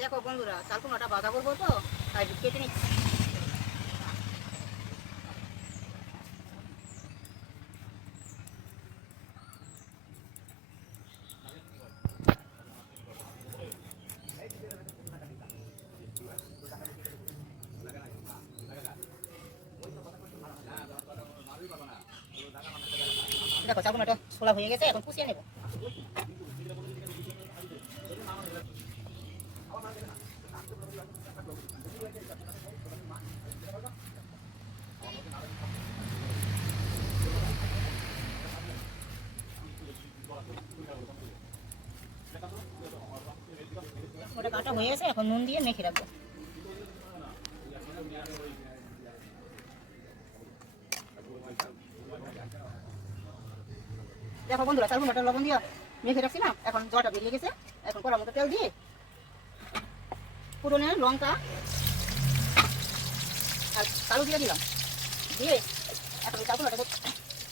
দেখো বন্ধুরা, চাল কুমড়াটা ভাজা করবো তো তাই কেটে নিচ্ছি। দেখো চাল কুমড়াটা ছোলা হয়ে গেছে, এখন কুচিয়ে নেবো। ওটা কাটা হয়ে গেছে, এখন নুন দিয়ে মেখে রাখবো। দেখো বন্ধুরা, চাল কুমড়াটা লবণ দিয়ে মেখে রাখছি না, এখন জলটা বেরিয়ে গেছে। এখন কড়ার মতো তেল দিয়ে পুরনের লঙ্কা আর কালো দিয়ে দিলাম, দিয়ে এখন চাল কুমড়াটাকে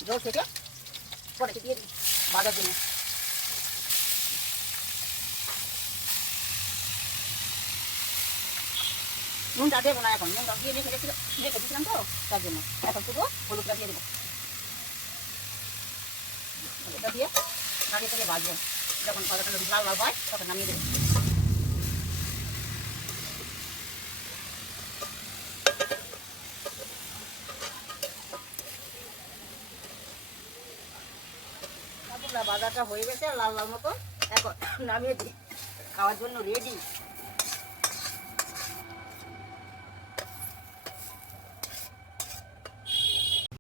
জল থেকে কড়াইতে দিয়ে দিই ভাজার জন্য। নুনটা দেবো না, এখন নুনটা দিয়ে রেখে দিয়েছিলাম তো তার জন্য। এখন শুধু হলুদটা দিয়ে দেবো, হলুদটা দিয়ে নাড়িয়ে থেকে ভাজবো। যখন কড়াইটা লাল লাল হয় তখন নামিয়ে দেবো। ভাজাটা হয়ে গেছে লাল লাল মতো, এখন নামিয়ে দিই, খাওয়ার জন্য রেডি।